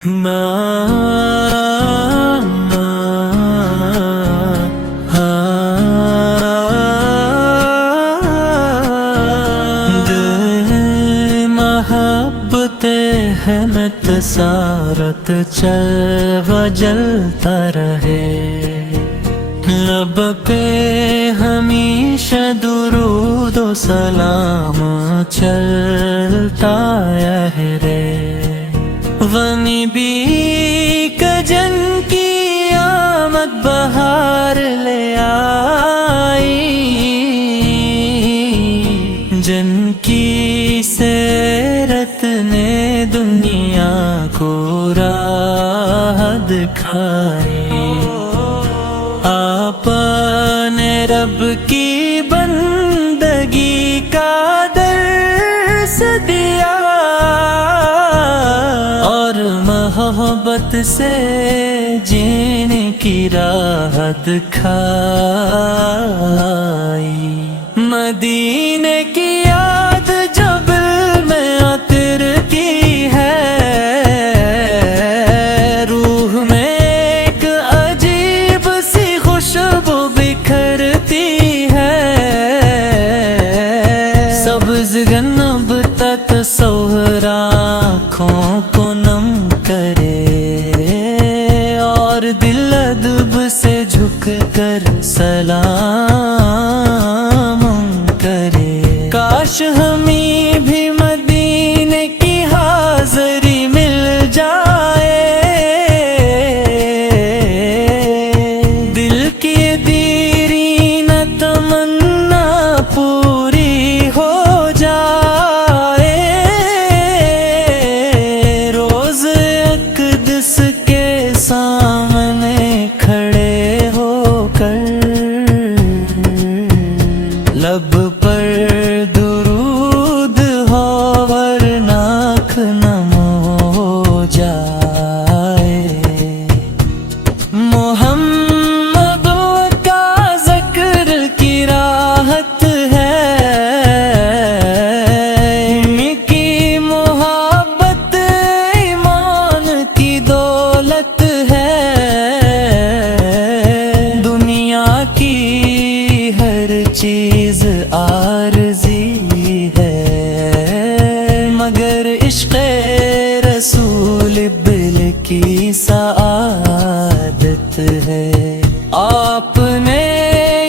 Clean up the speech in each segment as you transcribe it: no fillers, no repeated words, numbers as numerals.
محبت سارت چل و جلتا رہے، لب پہ ہمیشہ درود و سلام چلتا رہے۔ غنی بی کجن کی آمد بہار لے آئی، جن کی سیرت نے دنیا کو راہ دکھائی، اپنے رب کی بندگی کا درس دیا، اور محبت سے جینے کی راہ دکھائی۔ مدینے کی یاد جب دل میں اترتی ہے، روح میں ایک عجیب سی خوشبو بکھرتی ہے، سبز گنب تک تصور آنکھوں کو نم کرے، اور دل ادب سے جھک کر سلام کرے۔ کاش ہمیں بھی مدینے کی حاضری مل جائے، دل کی دیرینہ تمنا پوری ہو جائے، روز اقدس کے سامنے کھڑے ہو کر، لب پر درود ہو ورنہ آنکھ نم ہو جائے۔ محمد کا ذکر کی راحت ہے، ان کی محبت ایمان کی دولت ہے، دنیا کی ہر چیز عارضی ہے، مگر عشق رسول بل کی سعادت ہے۔ آپ نے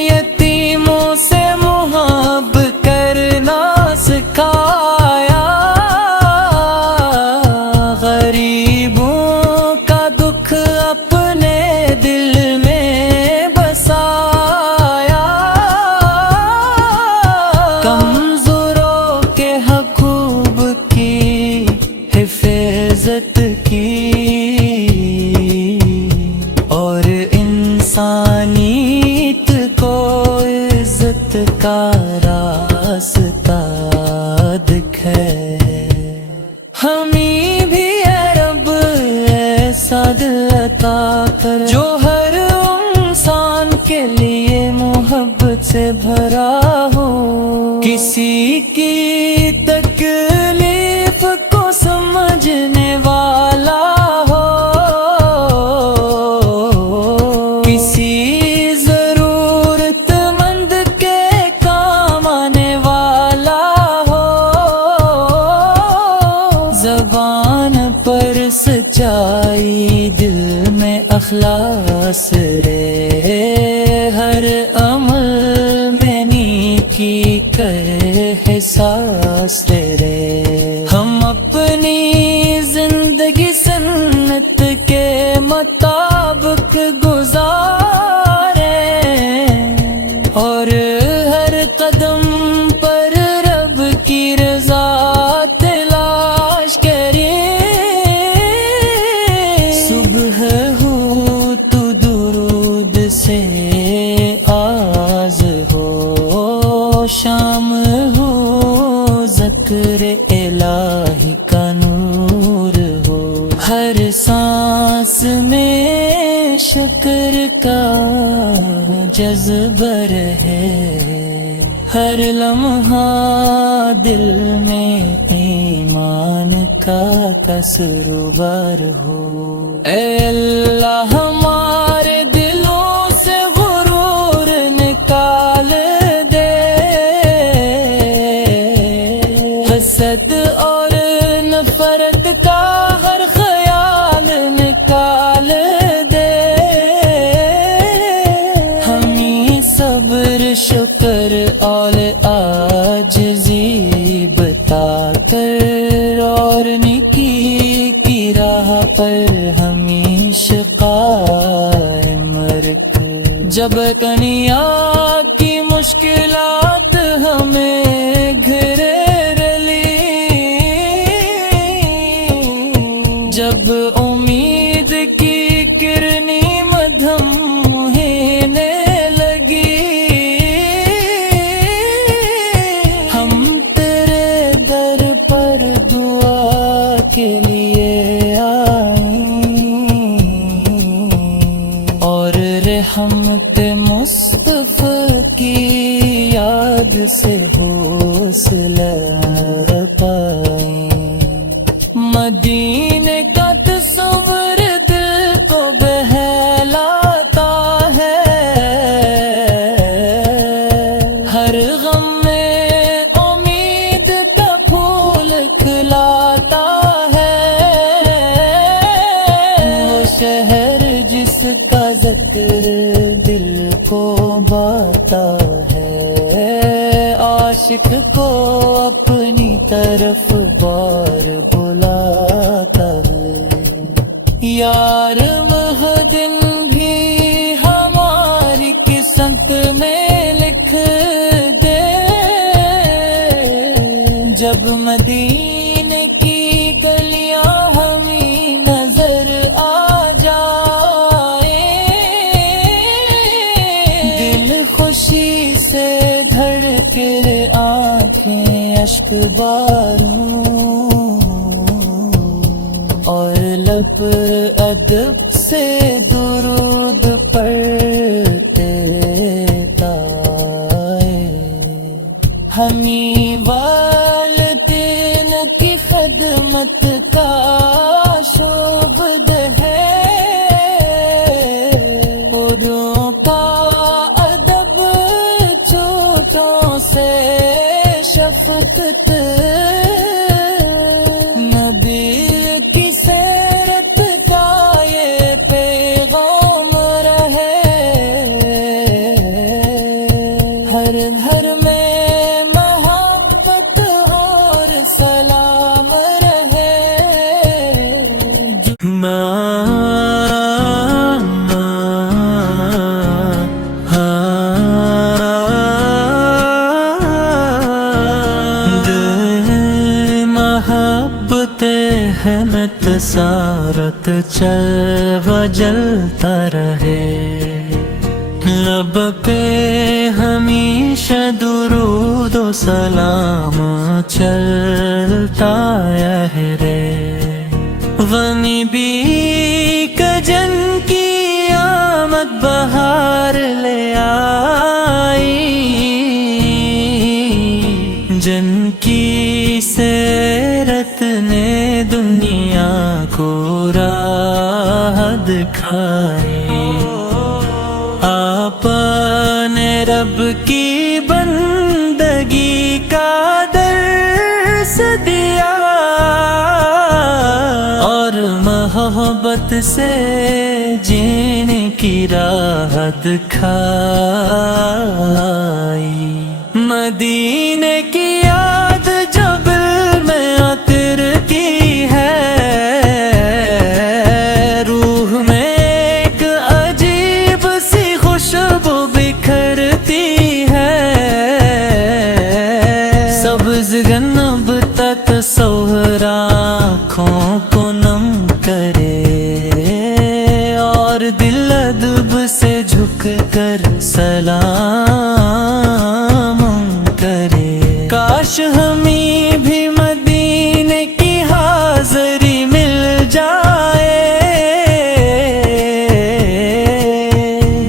یتیموں سے محبت کرنا سکھایا، غریبوں کا دکھ اپنے دل میں بسایا، کمزوروں کے حقوق کی حفاظت کی، اور انسانیت کو عزت کا راستہ دکھائے۔ ہمیں بھی اے رب ایسا دل عطا کر جو ہر انسان کے لیے محبت سے بھرا ہو، کسی کی تکلیف کو سمجھنے والا ہو، کسی ضرورت مند کے کام آنے والا ہو، زبان پر سچائی دل میں اخلاص رہے، ہر عمل میں نیکی کا احساس رہے، ہم اپنی زندگی سنت کے مطابق گزاریں، اور ہر قدم پر رب کی رضا تلاش کریں، صبح ہو تو درود سے آغاز ہو، شام ہو ذکر الہی کا نور ہو، ہر سانس میں شکر کا جذبہ رہے، ہر لمحہ دل میں ایمان کا قصرور ہو۔ اے اللہ ہمارے دلوں سے غرور نکال دے، حسد اور نفرت کا ہر خیال نکال دے، ہمیں صبر شکر اور عاجزی بتا کر اور نیکی کی راہ پر ہمیشہ قائم رکھ۔ جب کنیا کی مشکلات ہمیں گھیرے رلی، جب امید کی کرنی مدھم ہینے لگی، ہم تیرے در پر دعا کے لیے آئیں اور رحمت مصطفیٰ کی یاد سے حوصلہ پائیں۔ مدینے کا تصور دل کو بہلاتا ہے، ہر غم میں امید کا پھول کھلاتا ہے، وہ شہر جس کا ذکر دل کو باتا ہے، عاشق کو اپنی طرف بار بلاتا ہے۔ یار وہ دن بھی ہماری قسمت میں لکھ دے، جب مدینے کی گلیاں ہمیں نظر آ جائے، دل خوشی سے دھڑکے آنکھیں اشک باروں، اور لب ادب سے درود پڑھتے تائے، ہمیں والدین کی خدمت کا شعبد ہے، خودوں کا ادب چھوٹوں سے شفقت، نبی کی سیرت کا یہ پیغام رہے، ہر گھر میں محبت اور سلام رہے۔ محبت سارت چل و جلتا رہے، لب پہ ہمیشہ درود و سلام چلتا رہے، غنی بھی کجن کی آمد بہار لے آئی، جن کی سیرت نے دنیا کو راہ دکھائی، اپنے رب کی بندگی کا درس دیا، اور محبت سے جینے کی راہ دکھائی۔ مدینے کی یاد جب میں عطر کی ہے، روح میں ایک عجیب سی خوشبو بکھرتی ہے، سبز گنب تک سوہر آنکھوں کو نم کرے، اور دل ادب سے جھک کر سلام کرے۔ کاش ہمیں بھی مدینے کی حاضری مل جائے،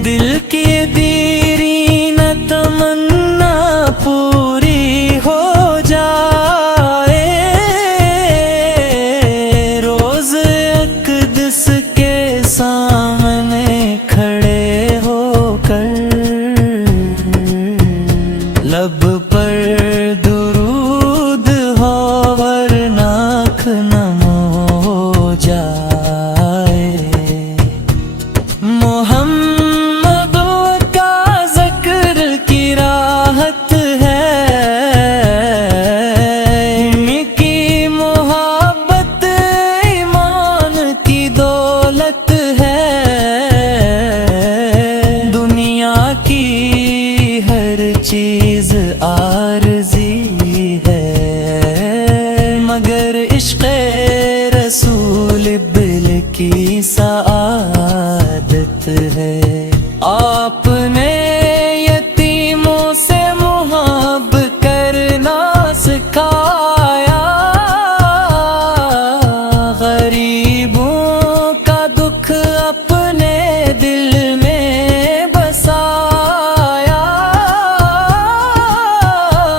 دل کی دیرین تمنا پوری ہو جائے، سامنے کھڑے ہو کر لب پر درود ہو ورنہ آنکھ نم ہو جائے. محمد کا ذکر کی راحت ہے، ان کی محبت ایمان کی دولت ہے. دنیا کی ہر چیز عارضی ہے مگر عشق رسول بل کی سعادت ہے. آپ نے یتیموں سے محبت کرنا سکھایا، غریبوں کا دکھ اپنے دل میں بسایا،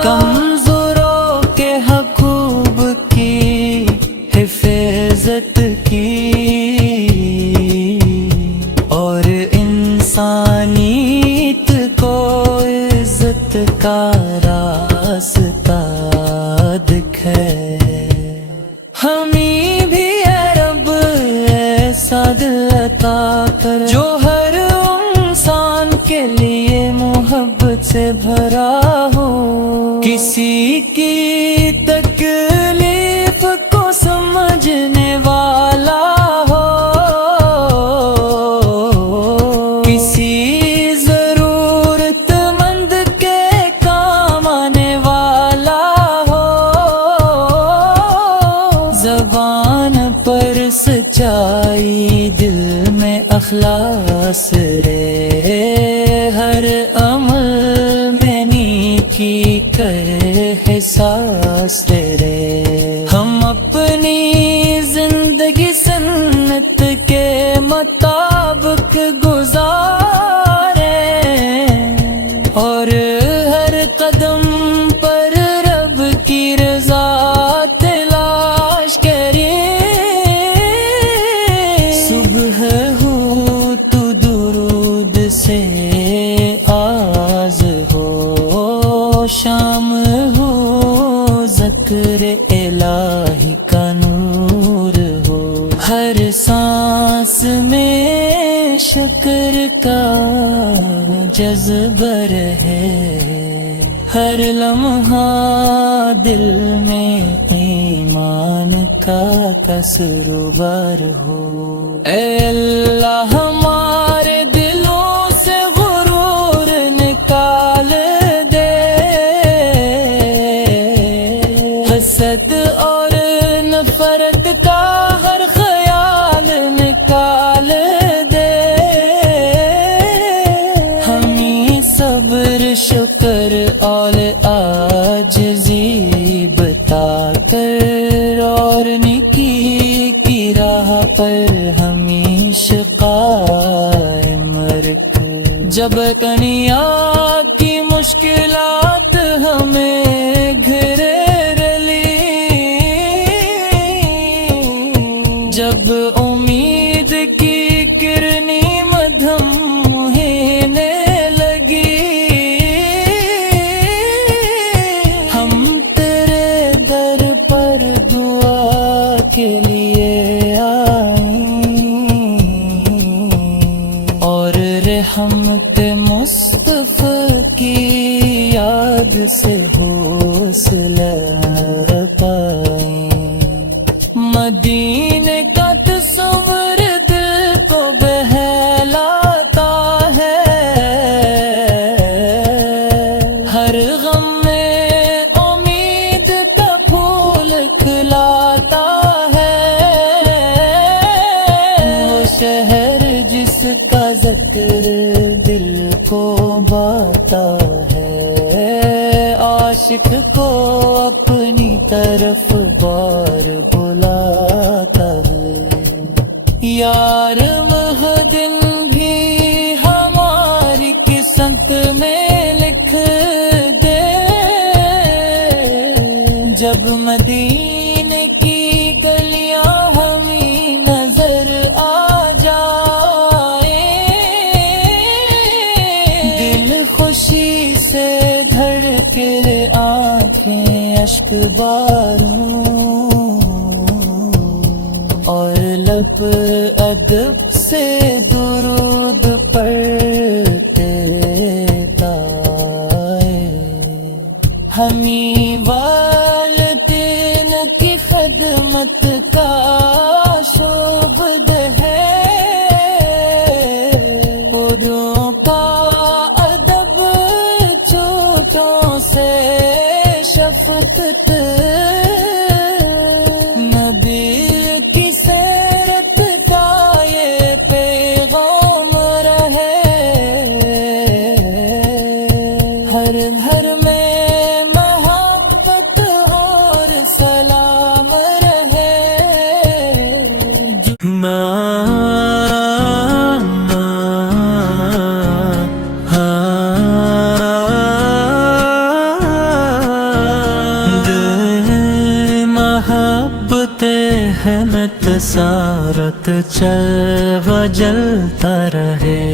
کمزوروں کے حقوق کی حفاظت کی اور انسانیت کو عزت کا راستہ دکھائے. ہمیں بھی اے رب ایسا دل عطا کر جو ہر انسان کے لیے محبت سے بھرا ہو، کسی کی تکلیف کو سمجھنے والا ہو، کسی ضرورت مند کے کام آنے والا ہو. زبان پر سچائی، دل میں اخلاص رہے، ہر عمل میں نیکی کا احساس رہے. ہم اپنی زندگی سنت کے مطابق گزاریں اور ہر قدم پر رب کی رضا تلاش کریں. صبح ہو تو درود سے آغاز ہو، شام ہو ذکر الہی کا نور ہو، ہر سانس میں شکر کا جذبہ رہے، ہر لمحہ دل میں ایمان کا کسروبر ہو. اے اللہ ہمارے دلوں سے غرور نکال دے، حسد اور نفرت کا ہر خیال نکال دے. ہمیں صبر شکر اور عاجزی بتا کر اور نیکی کی راہ پر ہمیشہ قائم رکھ. جب کنیا کی مشکلات ہمیں گھیرے رلی، جب امید کی کرنی مدھم ہینے لگی، ہم تیرے در پر دعا کے لیے آئیں اور رحمت مصطفیٰ کی یاد سے حوصلہ پائیں. مدینے کا تصور دل کو بہلاتا ہے، ہر غم میں امید کا پھول کھلاتا ہے. وہ شہر جس کا ذکر دل کو باتا ہے، عاشق کو اپنی طرف بار بلاتا ہے. یار وہ دن بھی ہماری قسمت میں لکھ دے، جب مدینے کی گلیاں ہمیں نظر آ جائے. ایک بار ہوں، اور لب ادب سے درود پڑھتے تائے، ہمیں والدین کی خدمت کا شعبد ہے، پروں کا ادب چھوٹوں سے شفقت، نبی کی سیرت کا یہ پیغام رہے، ہر گھر میں محبت اور سلام رہے۔ احمد سارت چل و جلتا رہے،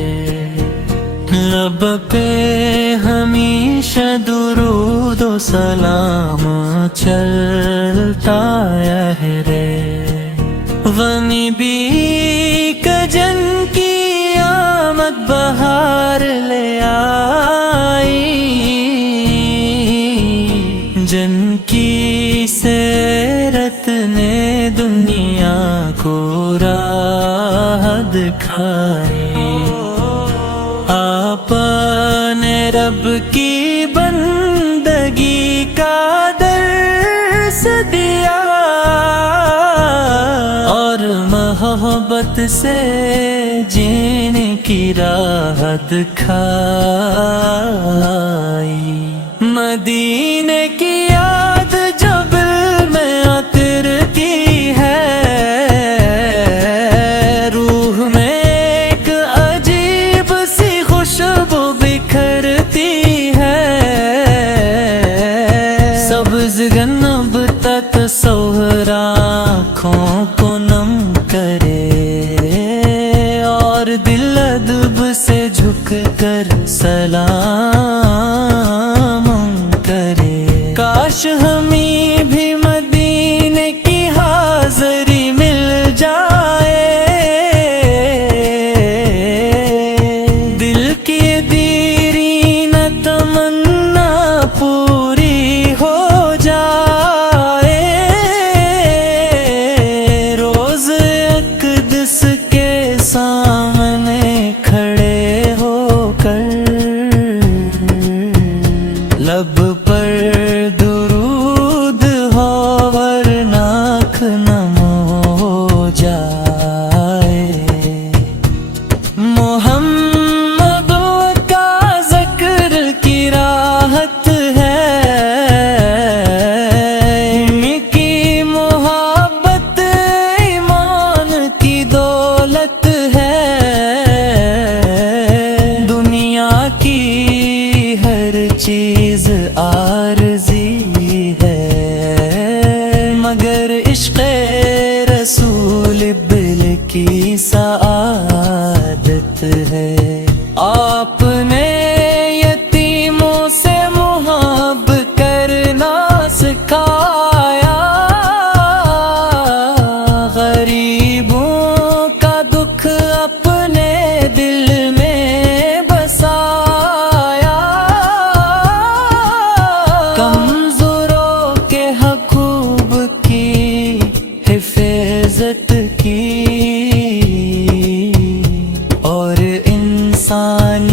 لب پہ ہمیشہ درود و سلام چلتا رہے، غنی بھی کجن کی آمد بہار لے آئی، جن کی سیرت نے دنیا کو راہ دکھائی، اپنے رب کی بندگی کا درس دیا، اور محبت سے جینے کی راہ دکھائی، مدینے کی یاد جب دل میں اترتی ہے، روح میں ایک عجیب سی خوشبو بکھرتی ہے، سبز گنب تک تصور آنکھوں کو نم کرے، اور دل ادب سے جھک کر سلام کرے، کاش ہمیں بھی مدینے کی حاضری مل جائے، دل کی دیرین تمنا پوری ہو جائے، روز اقدس کے سامنے کھڑے ہو کر، لب پر درود ہو ورنہ نم ہو جائے، محمد کا ذکر کی راحت ہے، ان کی محبت ایمان کی دولت ہے، دنیا کی ہر چیز عارضی ہے، مگر عشق رسول بل کی سعادت ہے، آپ نے یتیموں سے محبت کرنا سکھایا، غریبوں کا دکھ اپنے دل میں بسایا، کمزوروں کے حقوق کی حفاظت کی، اور انسانیت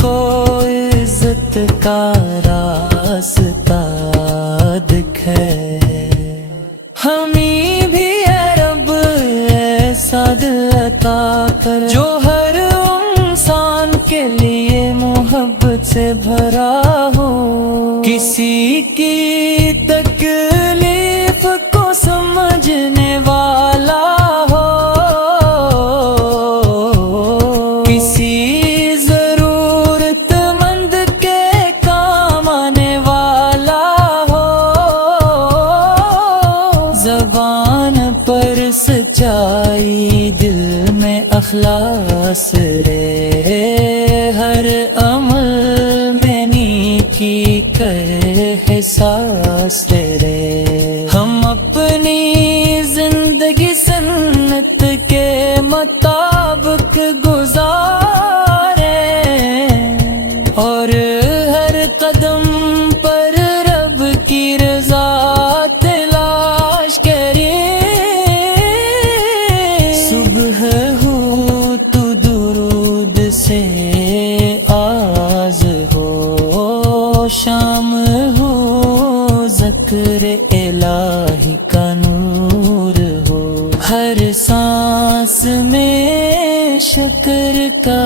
کو عزت کا راستہ دکھائے، ہمیں بھی اے رب ایسا دل عطا کر جو ہر انسان کے لیے محبت سے بھرا ہو، کسی کی تکلیف کو سمجھنے والا ہو، کسی ضرورت مند کے کام آنے والا ہو، زبان پر سچائی دل میں اخلاص رہے، ہر عمل میں نیکی کہے احساس رے ہم اپنی زندگی سنت کے مطابق گزارے اور ہر قدم پر رب کی رضا تلاش کرے صبح ہو تو درود سے آغاز ہو شام ہو ذکر الہی کا نور ہو ہر سانس میں شکر کا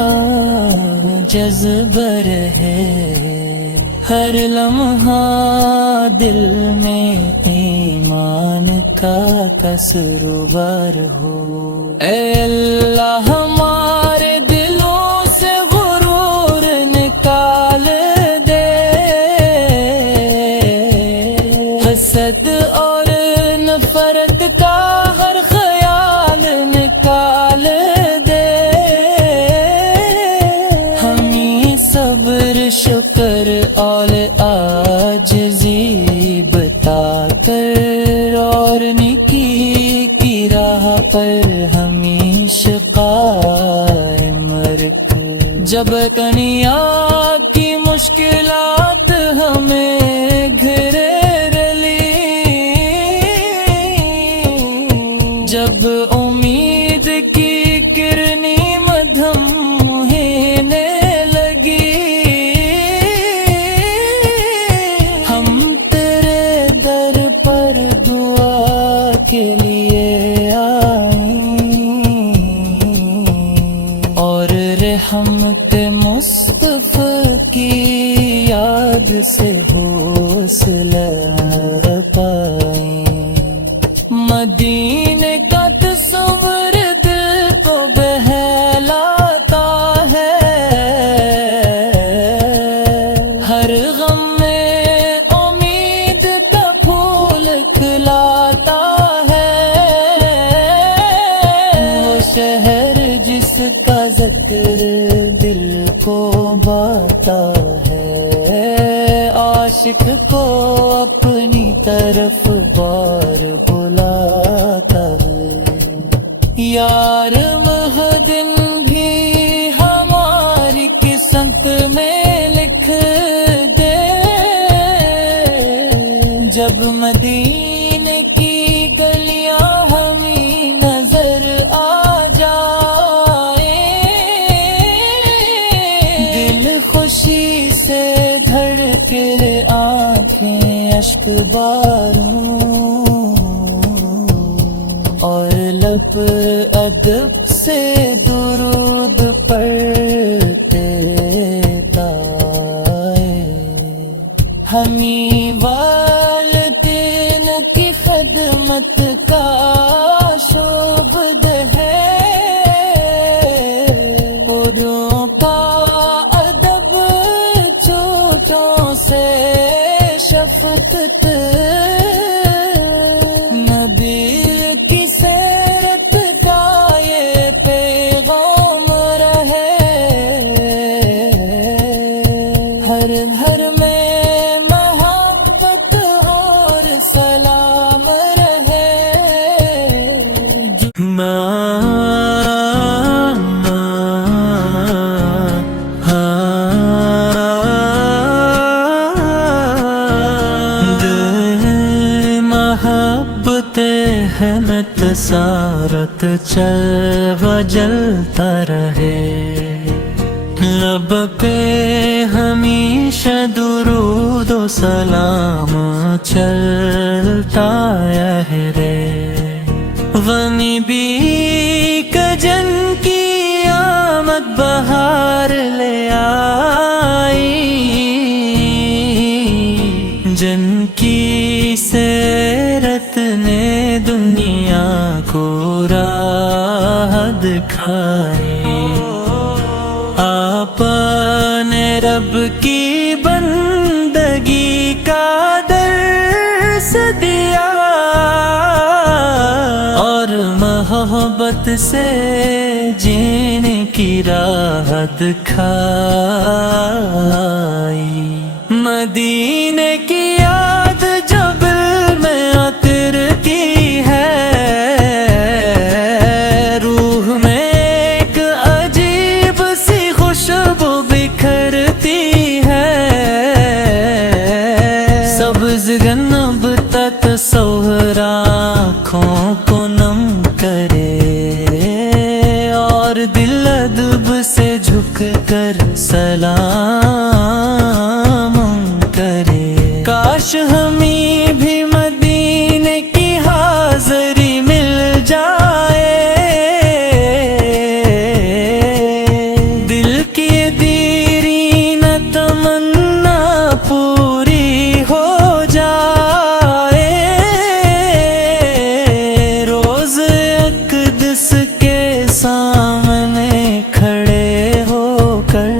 جذبہ ہے ہر لمحہ دل میں ایمان کا کسروبار ہو اے اللہ ہمارے دلوں سے غرور نکال دے حسد اور نفرت کا ہر خیال نکال دے ہمیں صبر شکر اور عاجزی بتا کر اور نیکی کی راہ پر ہمیشہ قائم رکھ جب کنیا کی مشکلات ہمیں گھیرے لی جب امید کی کرنی مدھم ہینے لگی ہم تیرے در پر دعا کے لیے آئیں اور رحمت مصطفیٰ کی یاد سے حوصلہ پائیں مدینے کا تصور دل کو بہلاتا ہے ہر غم میں امید کا پھول کھلاتا ہے وہ شہر جس کا ذکر دل کو باتا ہے عاشق کو اپنی طرف بار بلاتا ہے یار وہ دن بھی ہماری قسمت میں لکھ دے جب مدینے کی گلیاں ہمیں نظر آ جائے دل خوشی سے دھڑکے آنکھیں اشک باروں اور لب ادب سے درود پڑھتے تائے ہمیں والدین کی خدمت کا شعبد ہے پروں کا ادب چھوٹوں سے شفقت نبی کی سیرت کا یہ پیغام رہے ہر میں محبت اور سلام رہے محبت سارت چل و جلتا رہے رب پہ ہمیشہ درود و سلام چلتا رہے غنی بھی کجن کی آمد بہار لے آئی جن کی سیرت نے دنیا کو راہ دکھائی آپ نے رب کی بندگی کا درس دیا اور محبت سے جینے کی راہ دکھائی مدینے کی سلام کرے. کاش ہمیں بھی مدینے کی حاضری مل جائے. دل کی دیرینہ تمنا پوری ہو جائے. روز اقدس کے سامنے کھڑے ہو کر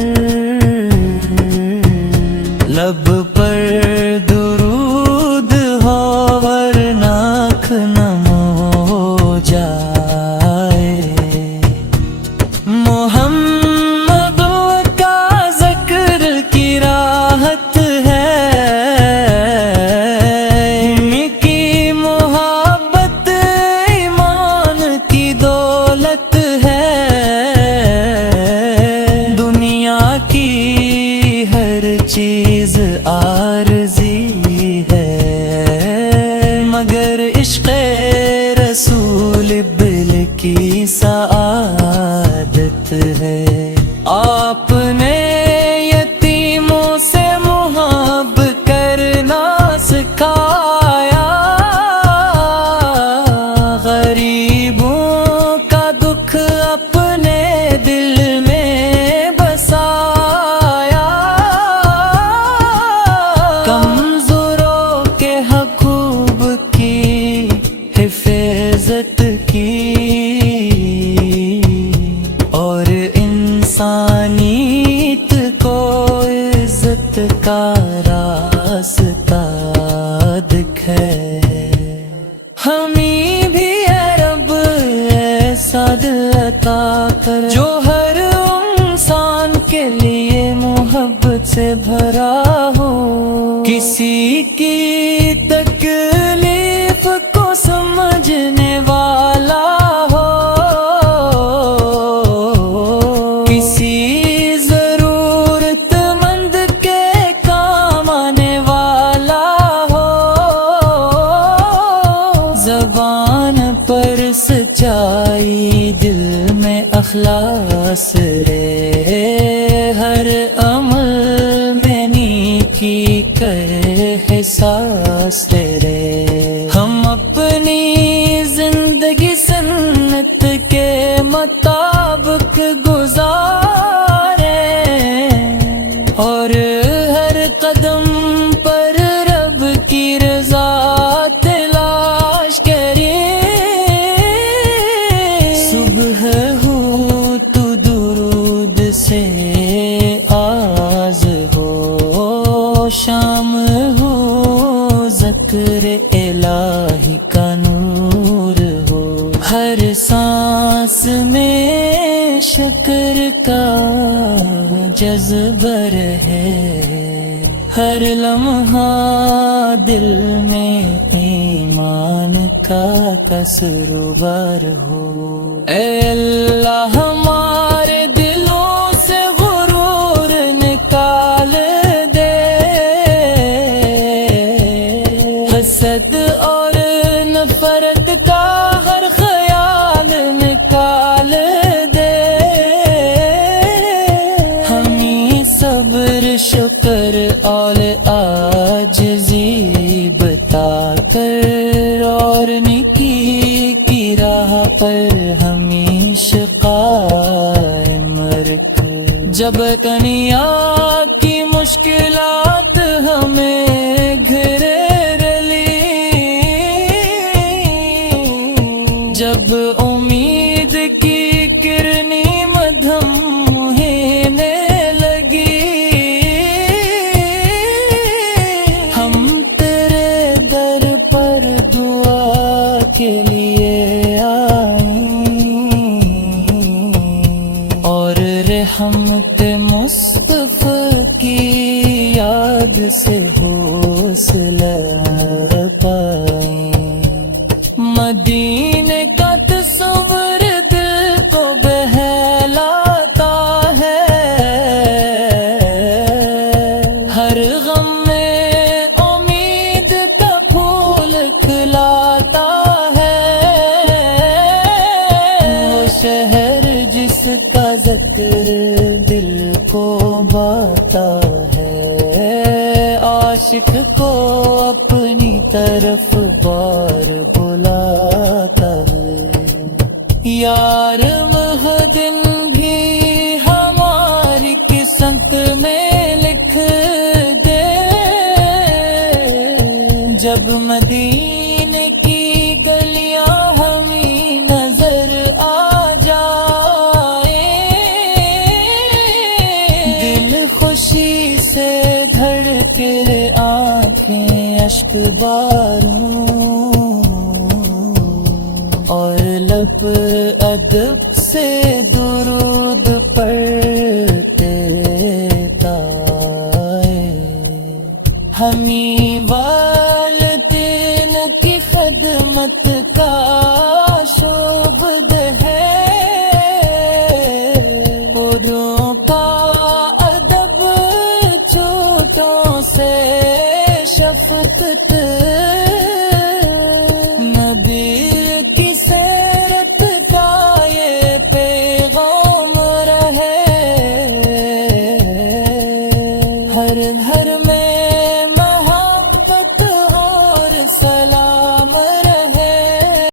لب پر درود ہو ورنہ نم ہو جائے. محمد کا ذکر کی راحت ہے. ان کی محبت ایمان کی دولت ہے. دنیا کی ہر چیز عارضی ہے مگر عشق رسول بل کی سعادت ہے. آپ نے یتیموں سے محبت کرنا سکھایا. غریبوں کا دکھ اپنے دل میں بسایا. کمزوروں کے حقوق کی حفاظت کی اور انسانیت کو عزت کا راستہ دکھائے. ہمیں بھی اے رب ایسا دل عطا کر جو ہر انسان کے لیے محبت سے بھرا ہو. کسی کی تکلیف کو سمجھنے والا ہو. کسی ضرورت مند کے کام آنے والا ہو. زبان پر سچائی دل میں اخلاص رے. ہر عمل میں نیکی کا احساس رے. ہم اپنی زندگی سنت کے مطابق گزارے اور ہر قدم پر رب کی رضا تلاش کرے. صبح ہو تو درود سے آغاز ہو. شام ہو ذکر الہی کا نور ہو. ہر سانس میں شکر کا جذبہ ہے. ہر لمحہ دل میں ایمان کا کسروبار ہو. اے اللہ ہمارے دلوں سے غرور نکال دے. حسد اور نفرت کا ہر خیال نکال دے. ہمیں صبر شکر اور عاجزی بتا کر اور نیکی کی راہ پر ہمیشہ قائم رکھ. جب کنیا کی مشکلات ہمیں گھیرے رلی. جب امید کی کرنی مدھم ہینے لگی. ہم تیرے در پر دعا کے لیے آئیں اور رحمت مصطفیٰ کی یاد سے حوصلہ پائیں. مدینے کا تصور دل کو بہلاتا ہے. ہر غم میں امید کا پھول کھلاتا ہے. وہ شہر جس کا ذکر دل کو باتا ہے، عاشق کو اپنی طرف بار بلاتا ہے۔ یار وہ دن بھی ہماری قسمت میں لکھ دے، جب مدینے کی گلیاں ہمیں نظر آ جائے، دل خوشی سے دھڑکے آنکھیں اشک باروں، اور لب ادب سے درود پڑھ